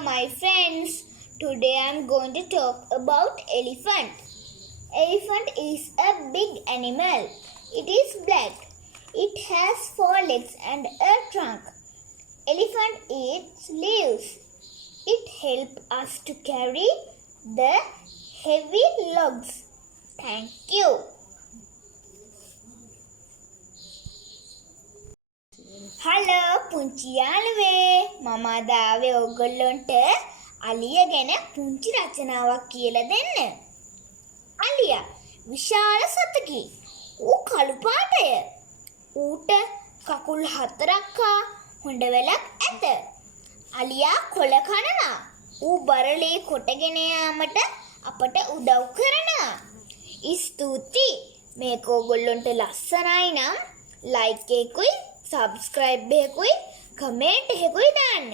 my friends. Today I'm going to talk about elephant. Elephant is a big animal. It is black. It has 4 legs and a trunk. Elephant eats leaves. It helps us to carry the heavy logs. Thank you. Hello පුංචි යාළුවේ මම අද ආවේ ඔයගොල්ලන්ට අලිය ගැන පුංචි රචනාවක් කියලා දෙන්න. අලියා විශාල සතෙකි. ඌ කළු පාටය. ඌට කකුල් 4ක් හා හොඬ වැලක් ඇත. අලියා කොළ කනවා. ඌ බරලේ කොටගෙන යාමට අපට උදව් කරනවා. ස්තුතියි. මේක ඔයගොල්ලන්ට ලස්සනයි නම් ලයික් එකකුයි සබ්ස්ක්‍රයිබ් එකකුයි කමෙන්ට් එකකුයි දාන්න.